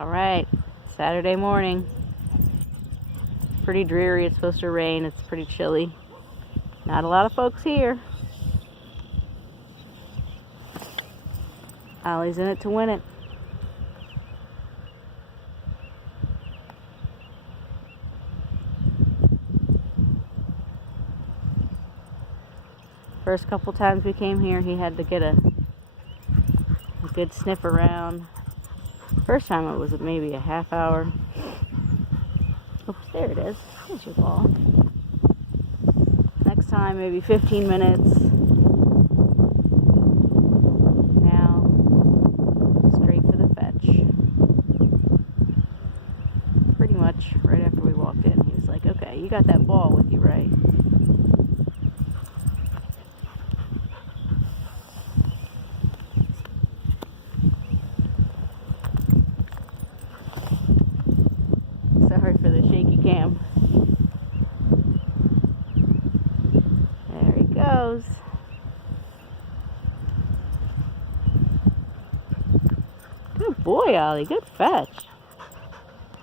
Alright, Saturday morning. Pretty dreary, it's supposed to rain, it's pretty chilly. Not a lot of folks here. Ollie's in it to win it. First couple times we came here, he had to get a good sniff around. First time it was maybe a half hour. Oops, there it is. There's your ball. Next time, maybe 15 minutes. Now, straight for the fetch. Pretty much right after we walked in, he was like, okay, you got that ball with you, right? Sorry for the shaky cam. There he goes. Good boy, Ollie. Good fetch.